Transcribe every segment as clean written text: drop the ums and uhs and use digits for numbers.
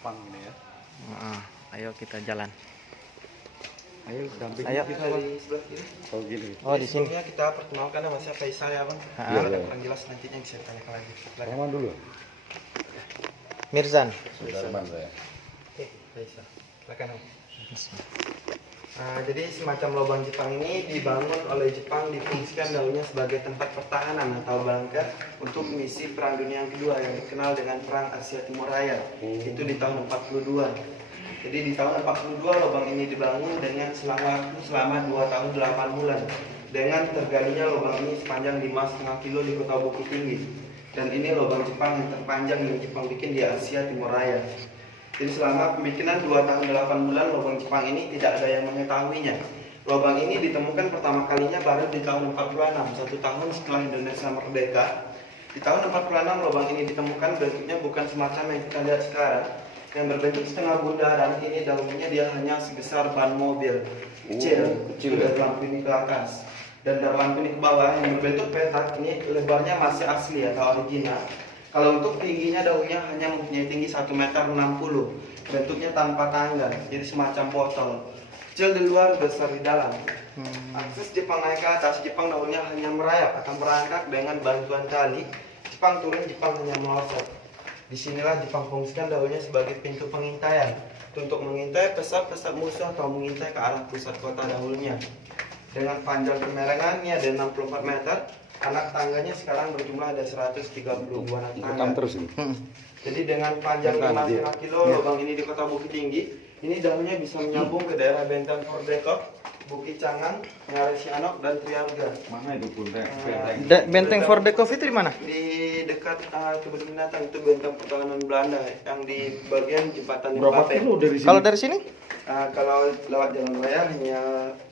Jepang ini ya. Ayo kita jalan. Ayo dampingi Ayo. kita Dari sebelah kiri. Oh gini. Oh, di sini. Sebelumnya kita perkenalkan nama saya Faisal ya bang. Ah. Kalau ada Iya. kurang jelas nantinya bisa tanyakan lagi. Silakan. Rahman dulu. Mirzan. Rahman saya. Oke, Faisal. Silakan om. Jadi semacam lubang Jepang ini dibangun oleh Jepang, difungsikan dahulunya sebagai tempat pertahanan atau bunker untuk misi Perang Dunia yang Kedua yang dikenal dengan Perang Asia Timur Raya. Itu di tahun 42. Jadi di tahun 42 lubang ini dibangun dengan selama 2 tahun 8 bulan. Dengan tergalinya lubang ini sepanjang 5,5 kilo di kota Bukit Tinggi. Dan ini lubang Jepang yang terpanjang yang Jepang bikin di Asia Timur Raya. Jadi selama pembikinan 2 tahun 8 bulan lubang Jepang ini tidak ada yang mengetahuinya. Lubang ini ditemukan pertama kalinya baru di tahun 46, 1 tahun setelah Indonesia merdeka. Di tahun 46 lubang ini ditemukan bentuknya bukan semacam yang kita lihat sekarang, yang berbentuk setengah bundaran. Ini dalamnya dia hanya sebesar ban mobil, kecil dari lampu ini ke atas. Dan dari lampu ini ke bawah yang berbentuk petak, ini lebarnya masih asli atau original. Kalau untuk tingginya daunnya hanya mempunyai tinggi 1,60 meter, bentuknya tanpa tangga, jadi semacam botol. Kecil di luar, besar di dalam. Akses Jepang naik ke atas, Jepang daunnya hanya merayap atau merangkak dengan bantuan tali. Jepang turun, Jepang hanya melosot. Disinilah Jepang fungsikan daunnya sebagai pintu pengintaian untuk mengintai pesat-pesat musuh atau mengintai ke arah pusat kota dahulunya. Dengan panjang kemerengannya ada 64 meter. Anak tangganya sekarang berjumlah ada 132 anak tangga. Terus ini. Jadi dengan panjang 5,5 kilo lubang ini di kota Bukit Tinggi, ini daunnya bisa menyambung ke daerah Benteng Fordekov, Bukit Cangang, Ngaresianok, dan Triarga. Mana itu benteng? Benteng Fordekov itu di mana? Di dekat kebun binatang itu benteng pertahanan Belanda yang di bagian jembatan Berapa Limpaten. kilo dari sini? Kalau dari sini? Kalau lewat jalan raya hanya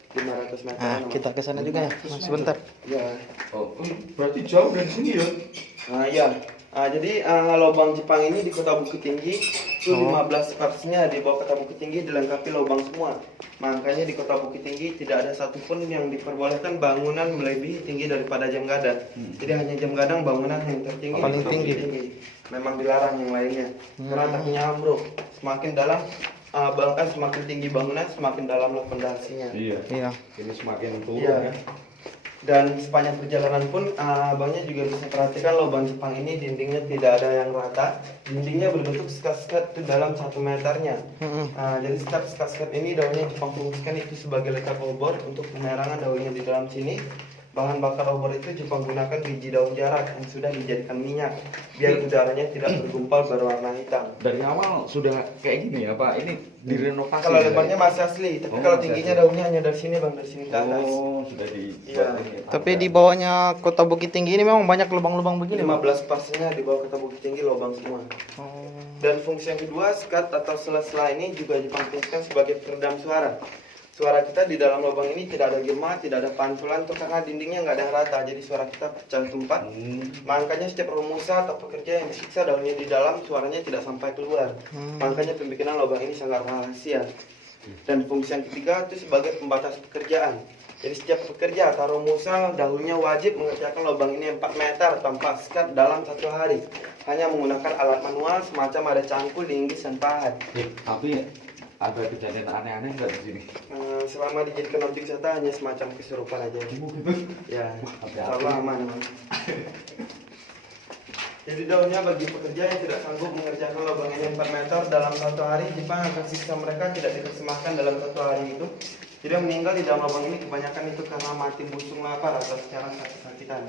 500 meter. Kita ke sana juga ya. Mas, sebentar. Ya. Oh, berarti jauh dari sini ya? Ya. Jadi lubang Jepang ini di kota Bukit Tinggi itu 15 persnya di bawah kota Bukit Tinggi dilengkapi lubang semua. Makanya di kota Bukit Tinggi tidak ada satupun yang diperbolehkan bangunan melebihi tinggi daripada jam gadang. Jadi hanya jam gadang bangunan yang tertinggi Paling di kota tinggi. Bukit Tinggi. Memang dilarang yang lainnya. Karena takutnya ambruk. Semakin dalam bahkan semakin tinggi bangunan semakin dalamlah fondasinya. Iya. Iya. Ini semakin turun Iya. ya. Dan sepanjang perjalanan pun abangnya juga bisa perhatikan lubang Jepang ini dindingnya tidak ada yang rata. Dindingnya berbentuk sekat-sekat itu dalam 1 meternya. Jadi setiap sekat-sekat ini daunnya Jepang fungsikan itu sebagai letak obor untuk penerangan daunnya di dalam sini. Bahan bakar obor itu Jepang gunakan biji daun jarak yang sudah dijadikan minyak biar udaranya tidak bergumpal berwarna hitam. Dari awal sudah kayak gini ya Pak? Ini direnovasi. Kalau lebarnya masih asli, tapi kalau masih tingginya asli. daunnya hanya dari sini bang, dari sini ke atas. Oh, sudah dibuat Iya. ini ya. Tapi di bawahnya kota Bukit Tinggi ini memang banyak lubang-lubang begini, Bang. 15 persennya di bawah kota Bukit Tinggi lubang semua. Dan fungsi yang kedua, sekat atau sela-sela ini juga Jepang fungsikan sebagai peredam suara. Suara kita di dalam lubang ini tidak ada gema, tidak ada pantulan, itu karena dindingnya nggak ada yang rata, jadi suara kita pecah tempat. Makanya setiap romusa atau pekerja yang disiksa daunnya di dalam, suaranya tidak sampai keluar. Makanya pembikinan lubang ini sangat rahasia. Dan fungsi yang ketiga itu sebagai pembatas pekerjaan. Jadi setiap pekerja atau romusa dahulunya wajib mengerjakan lubang ini 4 meter tanpa sekat dalam 1 hari. Hanya menggunakan alat manual semacam ada cangkul, linggis, dan pahat. Tapi ada kejadian aneh-aneh nggak di sini? Selama dijadikan objek wisata hanya semacam kesurupan aja. Ya, sama aman. Jadi daunnya bagi pekerja yang tidak sanggup mengerjakan lubang ini 4 meter dalam 1 hari, Jepang akan siksa mereka tidak diterjemahkan dalam 1 hari itu. Jadi yang meninggal di dalam lubang ini kebanyakan itu karena mati busung lapar atau secara sakit-sakitan.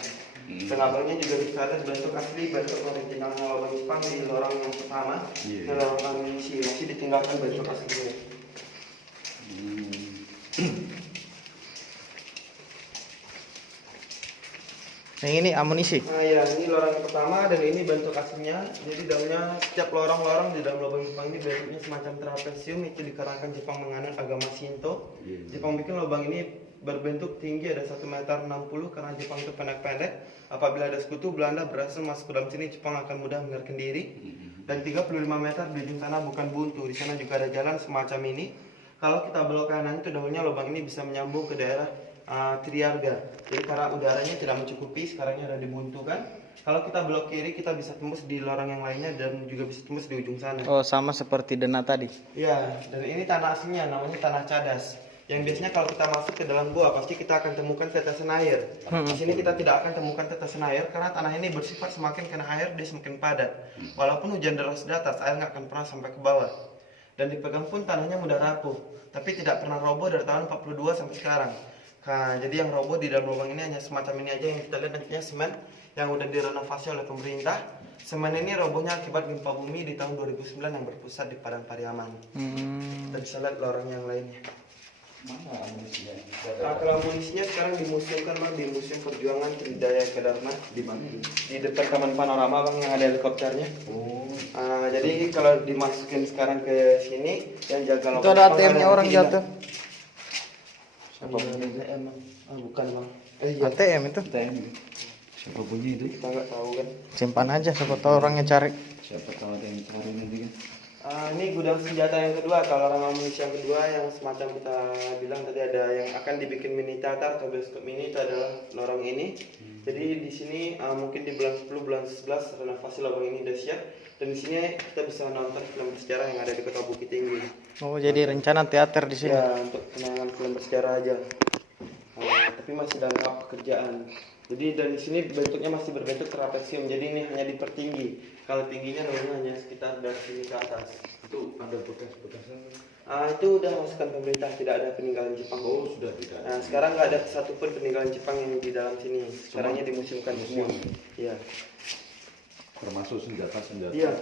Dan abangnya juga bisa ada bentuk asli, bentuk original lubang Jepang di lorong yang pertama. Dan lorong amunisi masih ditinggalkan bentuk aslinya. Yang ini amunisi. Ya, ini lorong yang pertama dan ini bentuk aslinya. Jadi daunnya setiap lorong-lorong di dalam lubang Jepang ini bentuknya semacam trapesium. Itu dikarenakan Jepang menganut agama Shinto. Jepang bikin lubang ini berbentuk tinggi ada 1,60 meter karena Jepang itu pendek-pendek. Apabila ada sekutu Belanda berhasil masuk ke dalam sini, Jepang akan mudah melarikan diri. Dan 35 meter di ujung sana bukan buntu. Di sana juga ada jalan semacam ini. Kalau kita belok kanan itu daunnya lubang ini bisa menyambung ke daerah triarga. Jadi karena udaranya tidak mencukupi, sekarangnya ada dibuntukan. Kalau kita belok kiri, kita bisa tembus di lorong yang lainnya dan juga bisa tembus di ujung sana. Oh, sama seperti denah tadi. Ya, dan ini tanah aslinya, namanya tanah cadas. Yang biasanya kalau kita masuk ke dalam gua, pasti kita akan temukan tetesan air. Di sini kita tidak akan temukan tetesan air karena tanah ini bersifat semakin kena air dia semakin padat. Walaupun hujan deras di atas, air nggak akan pernah sampai ke bawah. Dan dipegang pun tanahnya mudah rapuh, tapi tidak pernah roboh dari tahun 42 sampai sekarang. Nah, jadi yang roboh di dalam lubang ini hanya semacam ini aja yang kita lihat nantinya semen yang udah direnovasi oleh pemerintah. Semen ini robohnya akibat gempa bumi di tahun 2009 yang berpusat di Padang Pariaman. Kita bisa lihat lorong yang lainnya. Mana amunisinya? Nah, kalau amunisinya sekarang dimuseumkan bang, di Museum Perjuangan Tridaya Kedarna. Di mana? Di depan Taman Panorama bang, yang ada helikopternya. Oh. Jadi kalau dimasukin sekarang ke sini, yang jaga Itu ada ATM-nya orang jatuh. Siapa punya ATM bang? Bukan bang. Iya. ATM itu. TM. Siapa punya itu? Kita nggak tahu kan. Simpan aja, siapa tahu orangnya cari. Siapa tahu ada yang cari nanti kan? Ini gudang senjata yang kedua. Kalau orang amunisi yang kedua yang semacam kita bilang tadi, ada yang akan dibikin mini teater atau bioskop mini, itu adalah lorong ini. Jadi di sini mungkin di bulan 10, bulan 11 renovasi lorong ini udah siap. Dan di sini kita bisa nonton film bersejarah yang ada di Kota Bukit Tinggi. Oh, jadi rencana teater di sini. Ya, untuk penayangan film bersejarah aja. Tapi masih dalam tahap pekerjaan. Jadi dan di sini bentuknya masih berbentuk trapesium. Jadi ini hanya dipertinggi. Kalau tingginya namanya hanya sekitar dari sini ke atas. Itu ada bekas-bekasan. Itu udah masukan pemerintah, tidak ada peninggalan Jepang. Oh, sudah tidak. Nah, sekarang nggak ada satupun peninggalan Jepang yang di dalam sini. Sekarangnya dimuseumkan semua. Iya. Termasuk senjata-senjata. Iya.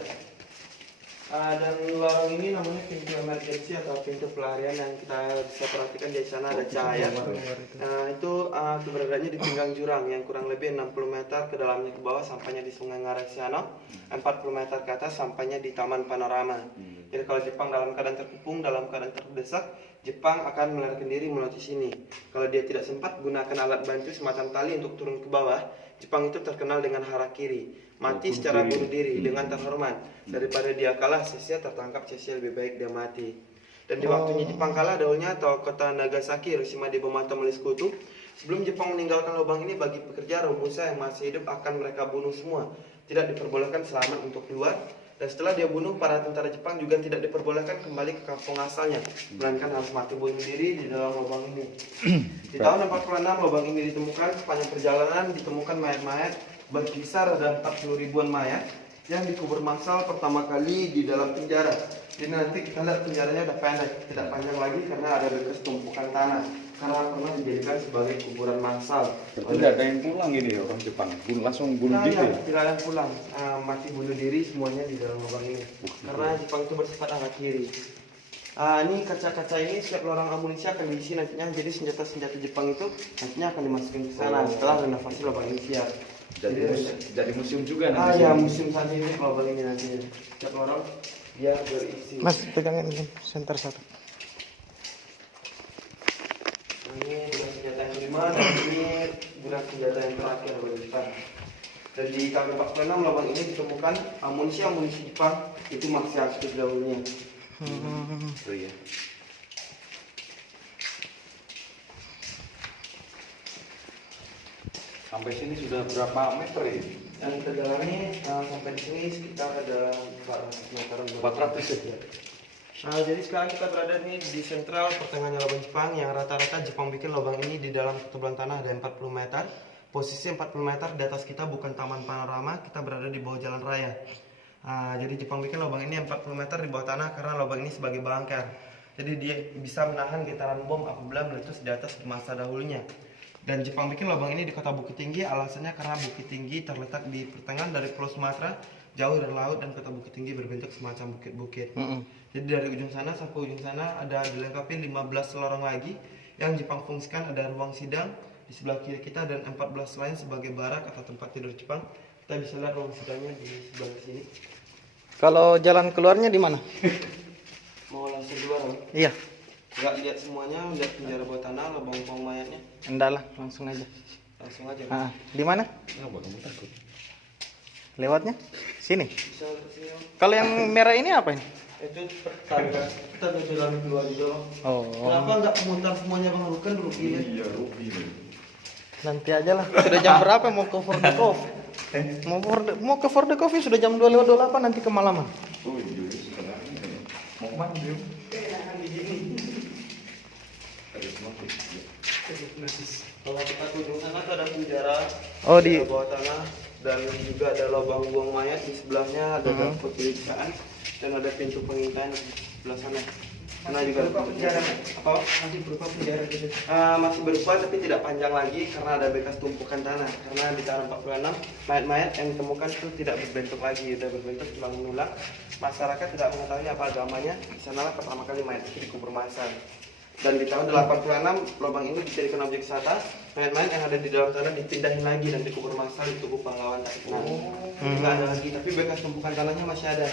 Dan lorong ini namanya pintu emergency atau pintu pelarian, yang kita bisa perhatikan di sana ada cahaya. Itu keberadaannya di pinggang jurang yang kurang lebih 60 meter ke dalamnya ke bawah sampainya di Sungai Ngaresiano, 40 meter ke atas sampainya di Taman Panorama. Jadi kalau Jepang dalam keadaan terkepung, dalam keadaan terdesak, Jepang akan melarikan diri menuju sini. Kalau dia tidak sempat, gunakan alat bantu semacam tali untuk turun ke bawah. Jepang itu terkenal dengan harakiri, mati secara bunuh diri dengan terhormat. Daripada dia kalah, sia-sia tertangkap, sia-sia lebih baik dia mati. Dan di waktunya Jepang kalah, dahulunya atau kota Nagasaki, Hiroshima dibom atom oleh sekutu. Sebelum Jepang meninggalkan lubang ini, bagi pekerja Romusa yang masih hidup akan mereka bunuh semua. Tidak diperbolehkan selamat untuk keluar. Dan setelah dia bunuh, para tentara Jepang juga tidak diperbolehkan kembali ke kampung asalnya, melainkan harus mati bunuh diri di dalam lubang ini. Di tahun 46 lubang ini ditemukan. Sepanjang perjalanan ditemukan mayat-mayat berkisar ada 40 ribuan mayat yang dikubur massal pertama kali di dalam penjara. Jadi nanti kita lihat penjaranya udah pendek, tidak panjang lagi karena ada bekas tumpukan tanah. Karena pernah dijadikan sebagai kuburan massal. Tidak ada yang pulang ini orang Jepang, langsung bunuh diri. Tidak ada yang pulang, mati bunuh diri semuanya di dalam lubang ini. Karena Jepang itu bersifat arah kiri. Ini kaca-kaca ini setiap lorong amunisi akan diisi nantinya. Jadi senjata-senjata Jepang itu nantinya akan dimasukkan ke sana setelah renovasi lubang ini siap. Jadi museum juga nanti. Ya, museum scientific lubang ini nantinya. Setiap lorong biar berisi. Mas, pegangin center satu. Ini gudang senjata yang kelima dan ini gudang senjata yang terakhir bagi Jepang. Dan di tahun 46 lubang ini ditemukan amunisi Jepang itu masih aktif dahulunya. Oh iya. Sampai sini sudah berapa meter ini? Yang kita jalani sampai di sini sekitar ada 400 meter. 400 ya? Jadi sekarang kita berada nih di sentral pertengahan lubang Jepang, yang rata-rata Jepang bikin lubang ini di dalam ketebalan tanah ada 40 meter. Posisi 40 meter di atas kita bukan Taman Panorama, kita berada di bawah jalan raya. Jadi Jepang bikin lubang ini 40 meter di bawah tanah karena lubang ini sebagai bunker. Jadi dia bisa menahan getaran bom apabila meletus di atas di masa dahulunya. Dan Jepang bikin lubang ini di kota Bukit Tinggi, alasannya karena Bukit Tinggi terletak di pertengahan dari Pulau Sumatera, jauh dari laut, dan kota Bukit Tinggi berbentuk semacam bukit-bukit. Jadi dari ujung sana sampai ujung sana ada dilengkapi 15 lorong lagi yang Jepang fungsikan. Ada ruang sidang di sebelah kiri kita dan 14 lain sebagai barak atau tempat tidur Jepang. Kita bisa lihat ruang sidangnya di sebelah sini. Kalau jalan keluarnya di mana? Mau langsung keluar, Bang? Iya. Nggak lihat semuanya, lihat penjara bawah tanah, lubang-lubang mayatnya. Enggak lah, langsung aja. Langsung aja. Di mana? Kenapa kamu takut? Lewatnya? Sini. Bisa ke sini, Bang. Kalau yang merah ini apa ini? Itu tangga kita ke jalan keluar juga. Oh. Kenapa nggak mutar semuanya bang? Bukan dulu gini. Iya, rugi nih. Nanti aja lah. Sudah jam berapa mau ke For the Coffee? Mau ke For the Coffee sudah jam 2:28 nanti kemalaman. Oh iya, sekarang mau kemana dia? Ada semua. Kalau kita tuh sana tuh ada penjara. Oh, di bawah tanah dan juga ada lubang buang mayat di sebelahnya, ada dapur pemeriksaan dan ada pintu pengintaian di sebelah sana. Karena juga berupa penjara. Apa? Masih berupa penjara gitu. Masih berupa tapi tidak panjang lagi karena ada bekas tumpukan tanah. Karena di tahun 46 mayat-mayat yang ditemukan itu tidak berbentuk lagi, sudah berbentuk tulang belulang. Masyarakat tidak mengetahui apa agamanya. Di sanalah pertama kali mayat itu dikubur massal. Dan di tahun 86 lubang ini dijadikan objek wisata. Mayat-mayat yang ada di dalam tanah dipindahin lagi dan dikubur massal di tubuh pahlawan tak dikenal. Tidak ada lagi, tapi bekas tumpukan tanahnya masih ada.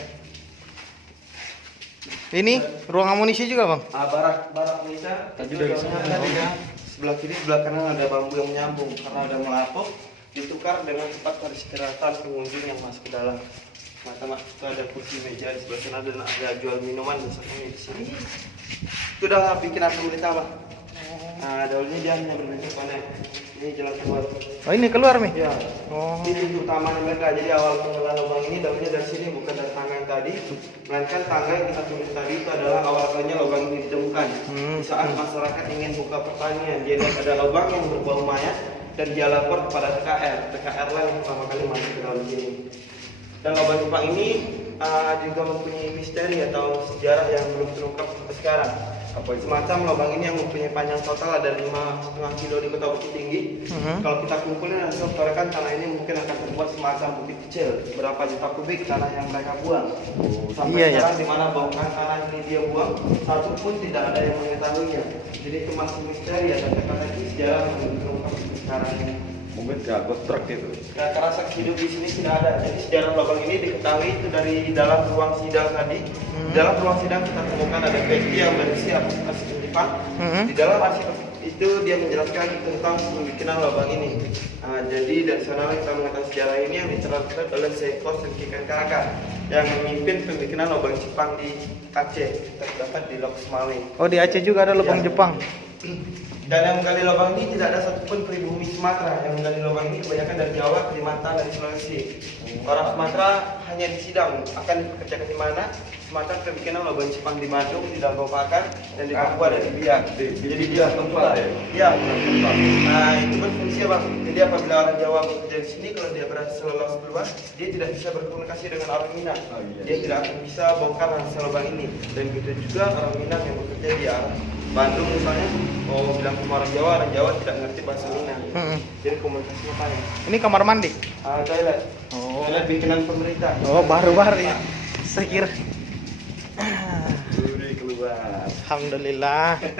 ini ruang amunisi juga, Bang. Barak Nisa tadi dari sana sebelah kiri sebelah kanan ada bambu yang menyambung karena ada melapuk ditukar dengan tempat peristirahatan pengunjung yang masuk ke dalam. Mata itu ada kursi meja di sebelah sana dan ada jual minuman misalnya di sini. Itu udah bikinan pemerintah, Pak. Nah, dahulunya dia hanya berbentuk konek. Ini jalan keluar. Oh, ini keluar nih. Ya. Oh. Ini pintu utama mereka. Jadi awal pengelolaan lubang ini dahulunya dari sini bukan dari tangga yang tadi, melainkan tangga yang kita tulis tadi itu adalah awalnya lubang ini ditemukan. Di saat masyarakat ingin buka pertanian, dia lihat ada lubang yang berbau mayat dan dia lapor kepada TKR. TKR lah yang pertama kali masuk ke dalam sini. Dan lubang Jepang ini juga mempunyai misteri atau sejarah yang belum terungkap sampai sekarang. Semacam lubang ini yang mempunyai panjang total ada 5,5 kilo di Kota Bukit Tinggi. Kalau kita kumpulin hasil torekan tanah ini mungkin akan terbuat semacam bukit kecil. Berapa juta kubik tanah yang mereka buang. Sampai sekarang di mana bongkar tanah ini dia buang, satu pun tidak ada yang mengetahuinya. Jadi itu masih misteri ya, dan kata itu sejarah yang belum terungkap sampai sekarang ini. Mungkin diangkut truk gitu. Nah, karena saksi hidup di sini tidak ada. Jadi sejarah lubang ini diketahui itu dari dalam ruang sidang tadi. Dalam ruang sidang kita temukan ada peti yang berisi arsip Jepang. Di dalam arsip itu dia menjelaskan tentang pembikinan lubang ini. Jadi dari sana kita mengetahui sejarah ini yang diterapkan oleh Seiko Senkikan Karaka yang memimpin pembikinan lubang Jepang di Aceh, terdapat di Lok Semawe. Oh, di Aceh juga ada lubang Jepang. Dan yang menggali lubang ini tidak ada satupun pribumi Sumatera. Yang menggali lubang ini kebanyakan dari Jawa, Kalimantan, dan Sulawesi. Orang Sumatera hanya di Sidang akan dikerjakan di mana? Semacam pembikinan lubang Jepang di Bandung, di Dago Pakar, dan di Papua dan di Biak. Jadi dia tempat ya? Iya, tempat. Nah, itu berfungsi Bang. Jadi apabila orang Jawa bekerja di sini, kalau dia berhasil lolos keluar, dia tidak bisa berkomunikasi dengan orang Minang. Dia tidak akan bisa bongkar hasil lubang ini. Dan begitu juga orang Minang yang bekerja di arah Bandung misalnya, mau bilang sama orang Jawa tidak ngerti bahasa Minang. Jadi komunikasinya paling. Ini kamar mandi. Toilet. Toilet bikinan pemerintah. Oh, baru-baru ya. Saya kira. Udah keluar. Alhamdulillah.